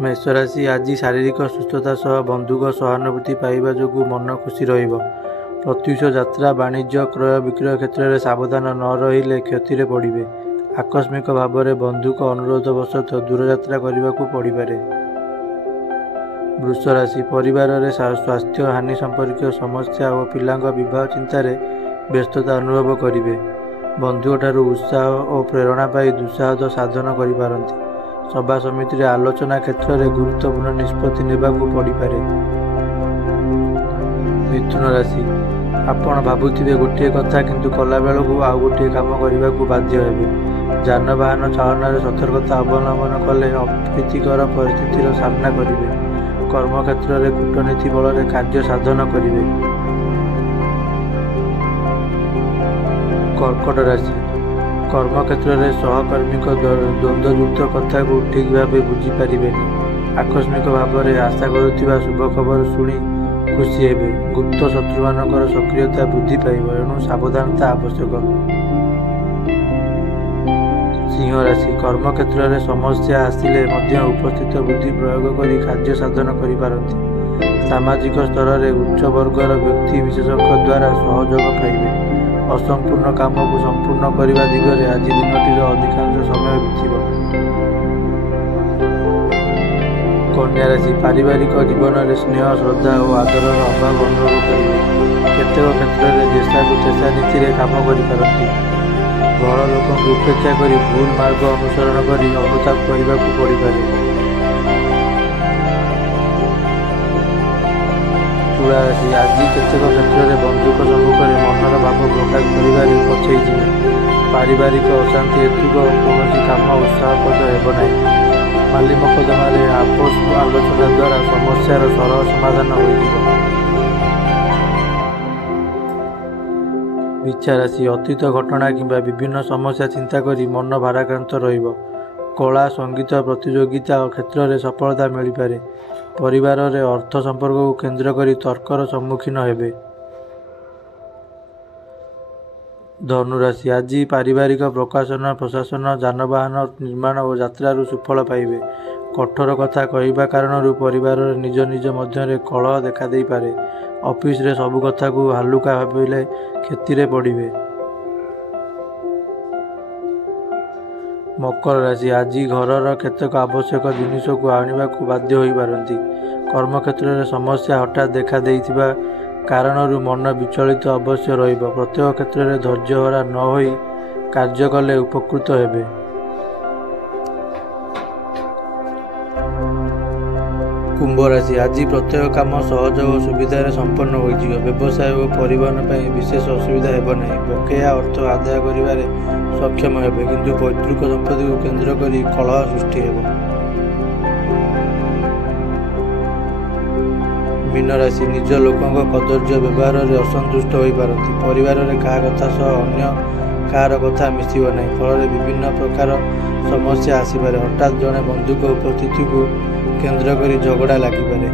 ମେଷରାଶି ଆଜି ଶାରୀରିକ ସୁସ୍ଥତା ସହ ବନ୍ଧୁଙ୍କ ସହାନୁଭୂତି ପାଇବା ଯୋଗୁଁ ମନ ଖୁସି ରହିବ। ପ୍ରତ୍ୟୁଷ ଯାତ୍ରା ବାଣିଜ୍ୟ କ୍ରୟ ବିକ୍ରୟ କ୍ଷେତ୍ରରେ ସାବଧାନ ନ ରହିଲେ କ୍ଷତିରେ ପଡ଼ିବେ। ଆକସ୍ମିକ ଭାବରେ ବନ୍ଧୁଙ୍କ ଅନୁରୋଧବଶତଃ ଦୂରଯାତ୍ରା କରିବାକୁ ପଡ଼ିପାରେ। ବୃଷ ରାଶି ପରିବାରରେ ସ୍ୱାସ୍ଥ୍ୟ ହାନି ସମ୍ପର୍କୀୟ ସମସ୍ୟା ଓ ପିଲାଙ୍କ ବିବାହ ଚିନ୍ତାରେ ବ୍ୟସ୍ତତା ଅନୁଭବ କରିବେ। ବନ୍ଧୁଙ୍କଠାରୁ ଉତ୍ସାହ ଓ ପ୍ରେରଣା ପାଇ ଦୁଃସାହସ ସାଧନ କରିପାରନ୍ତି। ସଭା ସମିତିରେ ଆଲୋଚନା କ୍ଷେତ୍ରରେ ଗୁରୁତ୍ୱପୂର୍ଣ୍ଣ ନିଷ୍ପତ୍ତି ନେବାକୁ ପଡ଼ିପାରେ। ମିଥୁନ ରାଶି ଆପଣ ଭାବୁଥିବେ ଗୋଟିଏ କଥା କିନ୍ତୁ କଲାବେଳକୁ ଆଉ ଗୋଟିଏ କାମ କରିବାକୁ ବାଧ୍ୟ ହେବେ। ଯାନବାହନ ଚାଳନାରେ ସତର୍କତା ଅବଲମ୍ବନ କଲେ ଅପ୍ରୀତିକର ପରିସ୍ଥିତିର ସାମ୍ନା କରିବେ। କର୍ମକ୍ଷେତ୍ରରେ କୂଟନୀତି ବଳରେ କାର୍ଯ୍ୟ ସାଧନ କରିବେ। କର୍କଟ ରାଶି କର୍ମକ୍ଷେତ୍ରରେ ସହକର୍ମୀଙ୍କ ଦ୍ୱନ୍ଦ୍ୱଯୁକ୍ତ କଥାକୁ ଠିକ୍ ଭାବେ ବୁଝିପାରିବେନି। ଆକସ୍ମିକ ଭାବରେ ଆଶା କରୁଥିବା ଶୁଭ ଖବର ଶୁଣି ଖୁସି ହେବେ। ଗୁପ୍ତ ଶତ୍ରୁମାନଙ୍କର ସକ୍ରିୟତା ବୃଦ୍ଧି ପାଇବ, ଏଣୁ ସାବଧାନତା ଆବଶ୍ୟକ। ସିଂହ ରାଶି କର୍ମକ୍ଷେତ୍ରରେ ସମସ୍ୟା ଆସିଲେ ମଧ୍ୟ ଉପସ୍ଥିତ ବୁଦ୍ଧି ପ୍ରୟୋଗ କରି କାର୍ଯ୍ୟ ସାଧନ କରିପାରନ୍ତି। ସାମାଜିକ ସ୍ତରରେ ଉଚ୍ଚ ବର୍ଗର ବ୍ୟକ୍ତି ବିଶେଷଙ୍କ ଦ୍ୱାରା ସହଯୋଗ ପାଇବେ। ଅସମ୍ପୂର୍ଣ୍ଣ କାମକୁ ସମ୍ପୂର୍ଣ୍ଣ କରିବା ଦିଗରେ ଆଜି ଦିନଟିର ଅଧିକାଂଶ ସମୟ ବିତିବ। କନ୍ୟା ରାଶି ପାରିବାରିକ ଜୀବନରେ ସ୍ନେହ ଶ୍ରଦ୍ଧା ଓ ଆଦରର ଅଭାବ ଅନୁଭବ କରିବେ। କେତେକ କ୍ଷେତ୍ରରେ ଯେସାକୁ ତେସା ନୀତିରେ କାମ କରିପାରନ୍ତି। ଘର ଲୋକଙ୍କୁ ଉପେକ୍ଷା କରି ଭୁଲ ମାର୍ଗ ଅନୁସରଣ କରି ଅନୁତାପ କରିବାକୁ ପଡ଼ିପାରେ। ତୁଳା ରାଶି ଆଜି କେତେକ କ୍ଷେତ୍ରରେ ବନ୍ଧୁଙ୍କ ସମ୍ମୁଖରେ ମନର ଭାବ ପ୍ରକାଶ କରିବାରେ ପଛେଇଯିବେ। ପାରିବାରିକ ଅଶାନ୍ତି ହେତୁକ କୌଣସି କାମ ଉତ୍ସାହପ୍ରଦ ହେବ ନାହିଁ। ମାଲି ମକଦ୍ଦମାରେ ଆପୋଷ ଆଲୋଚନା ଦ୍ୱାରା ସମସ୍ୟାର ସରଳ ସମାଧାନ ହୋଇଯିବ। ବିଛା ରାଶି ଅତୀତ ଘଟଣା କିମ୍ବା ବିଭିନ୍ନ ସମସ୍ୟା ଚିନ୍ତା କରି ମନ ଭାରାକ୍ରାନ୍ତ ରହିବ। କଳା ସଙ୍ଗୀତ ପ୍ରତିଯୋଗିତା କ୍ଷେତ୍ରରେ ସଫଳତା ମିଳିପାରେ। ପରିବାରରେ ଅର୍ଥ ସମ୍ପର୍କକୁ କେନ୍ଦ୍ର କରି ତର୍କର ସମ୍ମୁଖୀନ ହେବେ। ଧନୁରାଶି ଆଜି ପାରିବାରିକ ପ୍ରଶାସନ ଯାନବାହନ ନିର୍ମାଣ ଓ ଯାତ୍ରାରୁ ସୁଫଳ ପାଇବେ। କଠୋର କଥା କହିବା କାରଣରୁ ପରିବାରରେ ନିଜ ମଧ୍ୟରେ କଳହ ଦେଖାଦେଇପାରେ। ଅଫିସରେ ସବୁ କଥାକୁ ହାଲୁକା ଭାବିଲେ କ୍ଷତିରେ ପଡ଼ିବେ। ମକର ରାଶି ଆଜି ଘରର କେତେକ ଆବଶ୍ୟକ ଜିନିଷକୁ ଆଣିବାକୁ ବାଧ୍ୟ ହୋଇପାରନ୍ତି। କର୍ମକ୍ଷେତ୍ରରେ ସମସ୍ୟା ହଠାତ୍ ଦେଖା ଦେଇଥିବା କାରଣରୁ ମନ ବିଚଳିତ ଅବଶ୍ୟ ରହିବ। ପ୍ରତ୍ୟେକ କ୍ଷେତ୍ରରେ ଧୈର୍ଯ୍ୟହରା ନ ହୋଇ କାର୍ଯ୍ୟ କଲେ ଉପକୃତ ହେବେ। କୁମ୍ଭ ରାଶି ଆଜି ପ୍ରତ୍ୟେକ କାମ ସହଜ ଓ ସୁବିଧାରେ ସମ୍ପନ୍ନ ହୋଇଯିବ। ବ୍ୟବସାୟ ଓ ପରିବହନ ପାଇଁ ବିଶେଷ ଅସୁବିଧା ହେବ ନାହିଁ। ବକେୟା ଅର୍ଥ ଆଦାୟ କରିବାରେ ସକ୍ଷମ ହେବେ, କିନ୍ତୁ ପୈତୃକ ସମ୍ପତ୍ତିକୁ କେନ୍ଦ୍ର କରି କଳହ ସୃଷ୍ଟି ହେବ। ମୀନ ରାଶି ନିଜ ଲୋକଙ୍କ କଦର୍ଯ୍ୟ ବ୍ୟବହାରରେ ଅସନ୍ତୁଷ୍ଟ ହୋଇପାରନ୍ତି। ପରିବାରରେ କାହା କଥା ସହ ଅନ୍ୟ କାହାର କଥା ମିଶିବ ନାହିଁ, ଫଳରେ ବିଭିନ୍ନ ପ୍ରକାର ସମସ୍ୟା ଆସିପାରେ। ହଠାତ୍ ଜଣେ ବନ୍ଧୁଙ୍କ ଉପସ୍ଥିତିକୁ କେନ୍ଦ୍ର କରି ଝଗଡ଼ା ଲାଗିପାରେ।